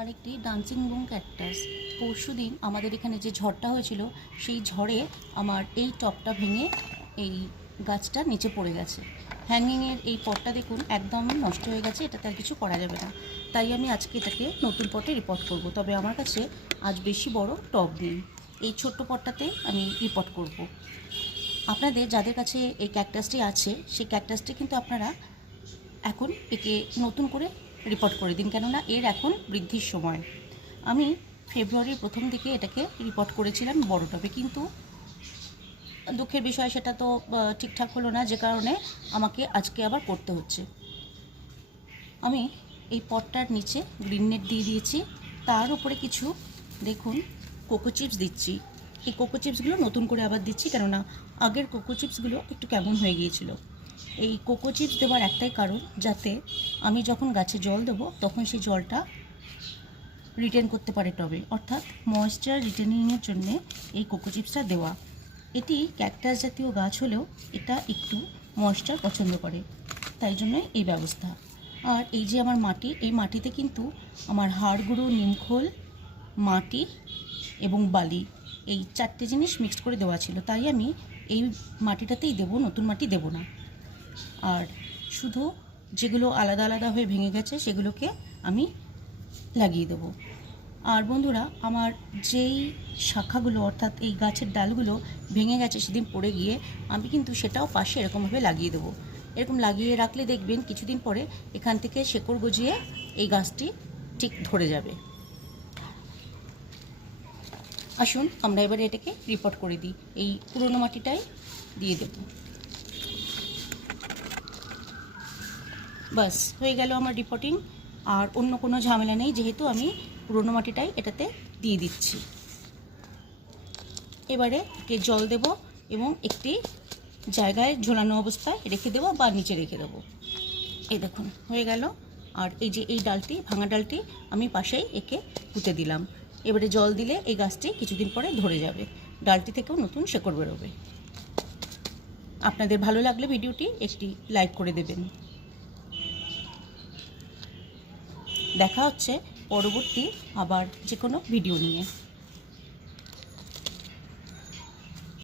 আমার একটি dancing broom cactus. পরশুদিন আমাদের এখানে যে ঝড়টা হয়েছিল, সেই ঝড়ে আমার এই টবটা ভেঙে এই গাছটা নিচে পড়ে গেছে। হ্যাঙ্গিংয়ের এই পটটা দেখুন একদম নষ্ট হয়ে গেছে, এটাতে আর কিছু করা যাবে না। তাই আমি আজকে এটাকে নতুন পটে রিপোর্ট করব। তবে আমার কাছে আজ বেশি বড় টব নেই, এই ছোট্ট পটটাতে আমি রিপোর্ট করব। আপনাদের যাদের কাছে এই ক্যাকটাসটি আছে, সেই ক্যাকটাসটি কিন্তু আপনারা এখন একে নতুন করে রিপোর্ট করে দিন, কেননা এর এখন বৃদ্ধির সময়। আমি ফেব্রুয়ারির প্রথম দিকে এটাকে রিপোর্ট করেছিলাম বড় টবে, কিন্তু দুঃখের বিষয় সেটা তো ঠিকঠাক হলো না, যে কারণে আমাকে আজকে আবার করতে হচ্ছে। আমি এই পটটার নিচে গ্রিন নেট দিয়ে দিয়েছি, তার উপরে কিছু দেখুন কোকো চিপস দিচ্ছি। এই কোকো চিপসগুলো নতুন করে আবার দিচ্ছি, কেননা আগের কোকো চিপসগুলো একটু কেমন হয়ে গিয়েছিল। এই কোকো চিপস দেওয়ার একটাই কারণ, যাতে আমি যখন গাছে জল দেবো তখন সেই জলটা রিটেন করতে পারে টবে, অর্থাৎ ময়েশ্চার রিটেনিংয়ের জন্যে এই কোকো চিপসটা দেওয়া। এটি ক্যাকটাস জাতীয় গাছ হলেও এটা একটু ময়েশ্চার পছন্দ করে, তাই জন্য এই ব্যবস্থা। আর এই যে আমার মাটি, এই মাটিতে কিন্তু আমার হাড় গুঁড়ো, নিমখোল, মাটি এবং বালি, এই চারটে জিনিস মিক্সড করে দেওয়া ছিল, তাই আমি এই মাটিটাতেই দেবো, নতুন মাটি দেবো না। আর শুধু যেগুলো আলাদা আলাদা হয়ে ভেঙে গেছে সেগুলোকে আমি লাগিয়ে দেবো। আর বন্ধুরা, আমার যেই শাখাগুলো অর্থাৎ এই গাছের ডালগুলো ভেঙে গেছে সেদিন পড়ে গিয়ে, আমি কিন্তু সেটাও পাশে এরকমভাবে লাগিয়ে দেবো। এরকম লাগিয়ে রাখলে দেখবেন কিছুদিন পরে এখান থেকে শেকড় গজিয়ে এই গাছটি ঠিক ধরে যাবে। আসুন আমরা এবারে এটাকে রিপোর্ট করে দিই। এই পুরনো মাটিটাই দিয়ে দেব। বাস হয়ে গেল আমার রিপোর্টিং। আর অন্য কোনো ঝামেলা নেই, যেহেতু আমি পুরনো মাটিটাই এটাতে দিয়ে দিচ্ছি। এবারে একে জল দেব এবং একটি জায়গায় ঝোলানো অবস্থায় রেখে দেবো বা নিচে রেখে দেবো। এই দেখুন হয়ে গেল। আর এই যে এই ডালটি, ভাঙা ডালটি আমি পাশেই একে পুঁতে দিলাম। এবারে জল দিলে এই গাছটি কিছুদিন পরে ধরে যাবে, ডালটি থেকেও নতুন শেকড় বেরোবে। আপনাদের ভালো লাগলে ভিডিওটি একটি লাইক করে দেবেন। দেখা হচ্ছে পরবর্তী আবার যে কোনো ভিডিও নিয়ে।